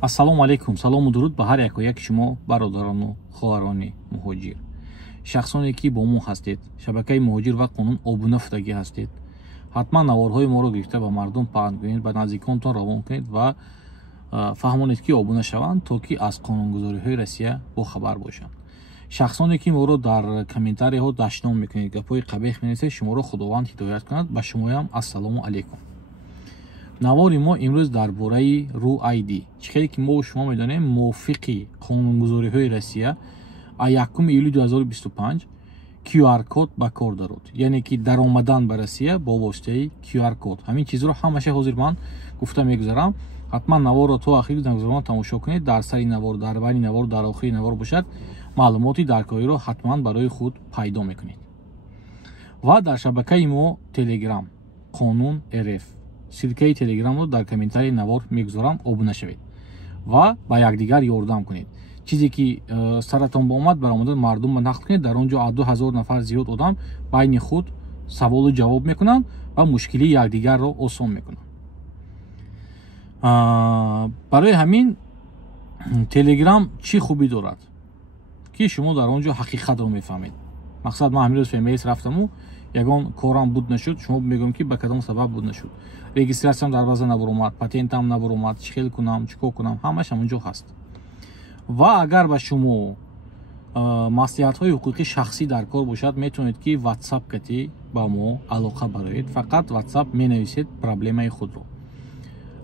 ассалому алайкум, салому дуруд ба ҳар яки шумо бародарону хоҳарони муҳоҷир. Шахсоне ки бо мо ҳастед, шабакаи муҳоҷир ва қонун обуна футагӣ ҳастед, ҳатман наворҳои моро гирифта ба мардум паҳн кунед, ба наздиконтон равон кунед ва фаҳмонед ки обуна шаванд, то ки аз қонунгузориҳои Россия бохабар бошанд. Шахсоне ки моро дар комментарияҳо дашном мекунед, гапҳои қабеҳ менависед, шуморо худованд ҳидоят кунад. Ба шумоям ассалому алайкум. навори мо имрӯз дар бораи RUID, чихеле ки мо шумо медонем мувофиқи қонунгузориҳои Россия аз 1 июли 2025 QR код ба кор дарод, яъне ки даромадан ба Россия бо воситаи QR код. Ҳамин чизро ҳамаша ҳозир ман гуфта мегузарам. ҳатман наворро то ахири нагузаронам тамошо кунед. дар сари навор, дар байни навор, дар охири навор бошад, маълумоти даркориро ҳатман барои худ пайдо мекунед. ва дар шабакаи мо Telegram Қонун РФ, силкаи Телеграмро дар комментарии навор мегузорам, обуна шавед ва ба якдигар ёрдам кунед. чизе ки саратон ба омад баромадан мардумро нақл кунед, дар он ҷо 2000 нафар зиёд одам байни худ саволу ҷавоб мекунанд ва мушкилии якдигарро осон мекунанд. барои ҳамин Telegram чӣ хубӣ дорад ки шумо дар он ҷо ҳақиқатро мефаҳмед. мақсад ман ҳамин рӯз ФМС рафтаму ягон корам буд нашуд, шумо мегӯем ки ба кадом сабаб буд нашуд, регистратсиям дар база набаромад, патентам набаромад, чӣ хел кунам, чӣ кор кунам, ҳамаш ҳамон ҷо ҳаст. ва агар ба шумо маслиҳатҳои ҳуқуқи шахсӣ дар кор бошад, метавонед ки WhatsApp кати ба мо алоқа бароед. фақат WhatsApp менависед проблемаи худро.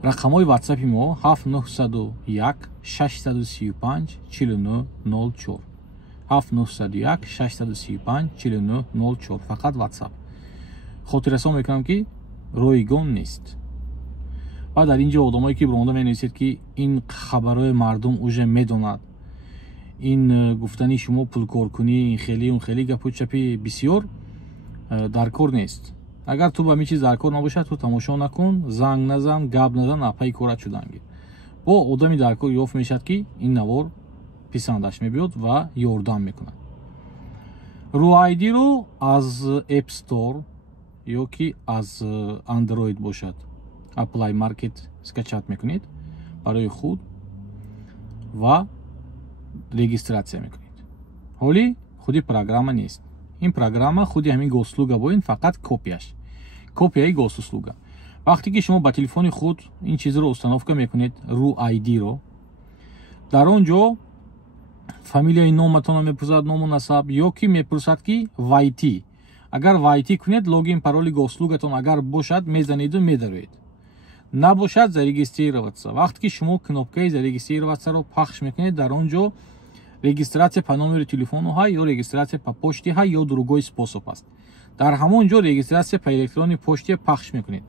рақамҳои WhatsApp-и мо 7901 635 4904 7901 635 4904. фақат WhatsApp. хотиррасон мекунам ки ройгон нест. ва дар ин ҷо одамое ки бромода менависед ки ин хабарҳои мардум уже медонад, ин гуфтани шумо пулкоркунӣ, ин хели он хели гапу чапи бисёр дар кор нест. агар ту ба ҳамин чиз дар кор набошад, ту тамошо накун, занг назан, гап назан, апаи корат шудан гир. бо одами дар кор ёфт мешавад ки ин навор писандаш мебиёд ва ёрдам мекунад. RUID-ро аз App Store ё ки аз Android бошад, Apply Market скачат мекунед барои худ ва регистратсия мекунед. ҳоли худи программа нест. ин программа худи ҳамин госуслуга бо ин фақат копияш, копияи госуслуга. вақте ки шумо ба телефони худ ин чизро установка мекунед, RUID-ро, дар он ҷо фамилияи номатонро мепурсад, ному насаб, ё ки мепурсад ки VIT. агар VIT кунед, логин пароли госуслугатон агар бошад, мезанеду медароед. набошад, зарегистрироваться. вақте ки шумо кнопкаи зарегистрироваться-ро пахш мекунед, дар он ҷо регистратсия по номери телефону ҳай, ё регистратсия по почте ҳай, ё другой способ аст. дар ҳамон ҷо регистратсия по электронни почте пахш мекунед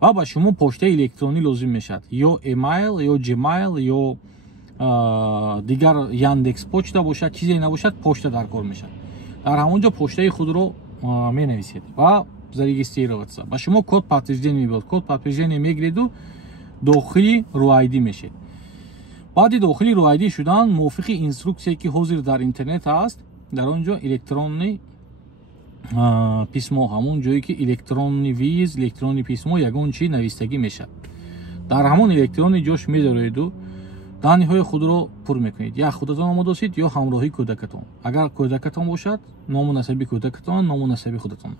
ва ба шумо почтаи электронӣ лозим мешавад, ё email, ё Gmail, ё дигар Яндекс почта бошад, чизе набошад, почта дар кор мешавад. дар ҳамон ҷо поштаи худро менависед ва зарегистрироваться. ба шумо код подтверждение мебиёд. код подтверждение мегиреду дохили RUID мешед. баъди дохили RUID шудан, мувофиқи инструксие ки ҳозир дар интернет аст, дар он ҷо электронни писмо, ҳамон ҷое ки электронни виз, электронни писмо ягон чиз навистагӣ мешавад. дар ҳамон электронни ҷош медароеду даниҳои худро пур мекунед. я худатон омодосид, ё ҳамроҳи кӯдакатон. агар кӯдакатон бошад, ному насаби кӯдакатон, ному насаби худатон.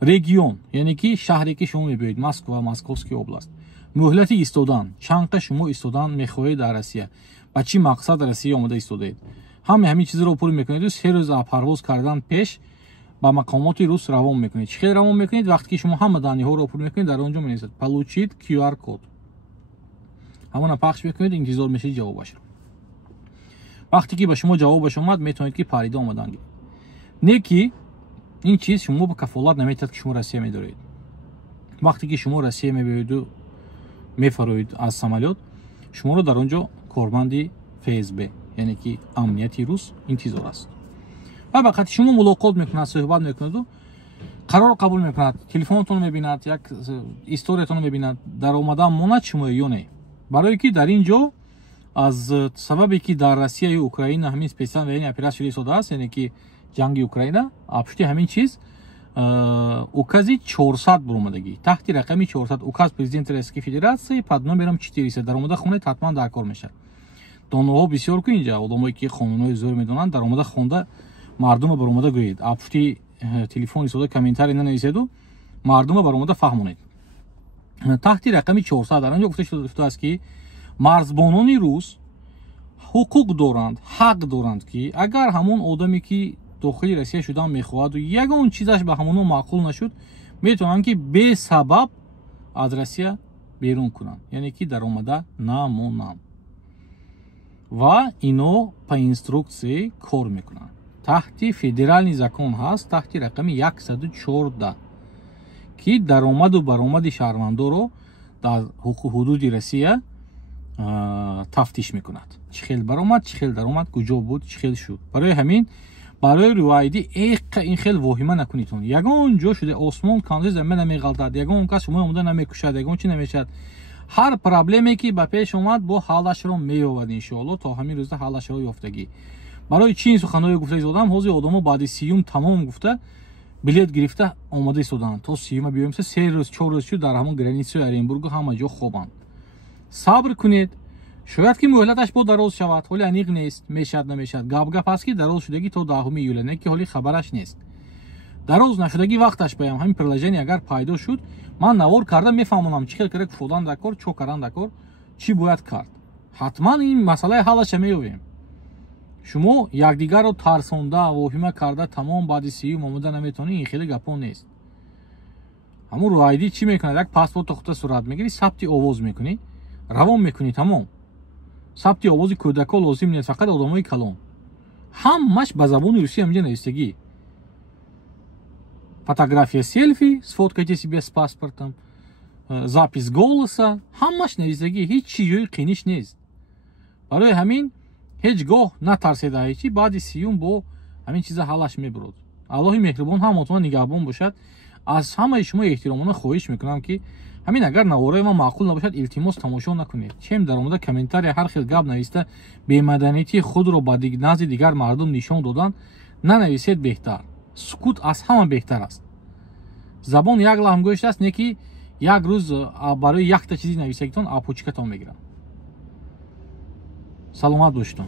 регион, яъне ки шаҳре ки шумо мебиёед, Москва, Московский област. муҳлати истодан, чанд қа шумо истодан мехоҳед дар Россия, ба чӣ мақсад Россия омада истодаед. ҳамин чизро пур мекунеду 3 рӯз парвоз кардан пеш ба мақомоти рус равон мекунед. чӣ хел равон мекунед? вақте ки шумо ҳама даниҳоро пур мекунед, дар он ҷо менависад получит QR код. ҳамона пахш мекунед, интизор мешавед ҷавобашро. вақте ки ба шумо ҷавобаш омад, метавонед ки парида омадан гиред. не ки ин чиз шумо ба кафолат наметавад ки шумо Россия медороед. вақте ки шумо Россия мебиёеду мефароед аз самолёт, шуморо дар он ҷо корманди ФСБ, яъне ки амнияти рус интизор аст. ва ба қати шумо мулоқот мекунад, суҳбат мекунаду қарор қабул мекунад, телефонатонро мебинад, як историятонро мебинад, дар омадан монад шумо ё не. барое ки дар ин ҷо аз сабабе ки дар Россияи Украина ҳамин специал военный операция истодааст, яъне ки ҷанги Украина, абшти ҳамин чиз укази 400 буромадагӣ таҳти рақами 400 указ президенти Российской Федерации под номером 400 дар омада хонед ҳатман дар кор мешавад. доноҳо бисёр ки инҷа одамое ки қонунҳои зӯр медонанд дар омада хонда мардума бар омада гӯед апфти телефон истода комментарий нанависеду мардума бар омада фаҳмонед. таҳти рақами 400 дар онҷо гуфта шудааст ки марзбонони рус ҳуқуқ доранд, ҳақ доранд ки агар ҳамон одаме ки дохили Россия шудан мехоҳаду ягон чизаш ба ҳамоно маъқул нашуд метавонанд ки бесабаб аз Россия берун кунанд, яъне ки дар омада намонанд ва ино по инструксии кор мекунанд. таҳти федерални закон ҳаст таҳти рақами 114 ки даромаду баромади шаҳрвандоро дар ҳудуди Россия тафтиш мекунад. Чӣ хел баромад, чӣ хел даромад, куҷо буд, чӣ хел шуд. Барои ҳамин барои ривоидӣ ин хел воҳима накунитон. Ягон ҷо шуде осмон канзи замин намеғалтад, ягон кас шумо омада намекушад, ягон чӣ намешад. ҳар проблеме ки ба пеш омад бо ҳаллашро меёбад иншоалло то ҳамин рӯза ҳаллашро ёфтагӣ. барои чин суханҳое гуфта истодам, ҳозир одамо баъди 30 тамом гуфта билет гирифта омада истоданд то 30 биёем 3 рӯз 4 рӯз шуд дар ҳамон границаи Оренбургу ҳама ҷо хобанд. сабр кунед, шояд ки муҳлаташ бо дароз шавад, ҳоли аниқ нест, мешад намешад. Гап аст ки дароз шудагӣ то 10 июля, не ки ҳоли хабараш нест. дароз нашудагӣ вақташ паям ҳамин приложение агар пайдо шуд, ман навор карда мефаҳмонам чӣ хел карда куфодан дар кор, чо кардан дар кор, чӣ бояд кард. ҳатман ин масъалаи ҳаллаша меёбем. шумо якдигарро тарсонда, воҳима карда тамом баъди 30 омада наметавонӣ, ин хеле гапон нест. ҳамун рӯайдӣ чӣ мекунад? Як паспортро худта сурат мегирӣ, сабти овоз мекунӣ, равон мекунӣ, тамом. сабти овози кӯдако лозим нест, фақат одамои калон. ҳамаш ба забони русӣ ҳаминҷа навистагӣ. Фотография селфи с фоткайте себе с паспортом, запис голоса, ҳамаш навистагӣ, ҳеҷ чӣ ҷои қиниш нест. барои ҳамин ҳеҷ гоҳ натарседа ҳеҷӣ баъди 30 бо ҳамин чиза ҳаллаш мебурад. Аллоҳи меҳрубон ҳамотон нигаҳбон бошад. аз ҳамаи шумо эҳтиромона хоҳиш мекунам ки ҳамин агар навораи ман маъқул набошад илтимос тамошо накунед. чем дар омада комментария ҳар хел гап нависта бемаданияти худро ба назди дигар мардум нишон додан нанависед беҳтар. сукут аз ҳама беҳтар аст. забон як лаҳм гӯшт аст, не ки як рӯз барои якта чизи нависагитон апочкатон мегиранд. саломат бошитон.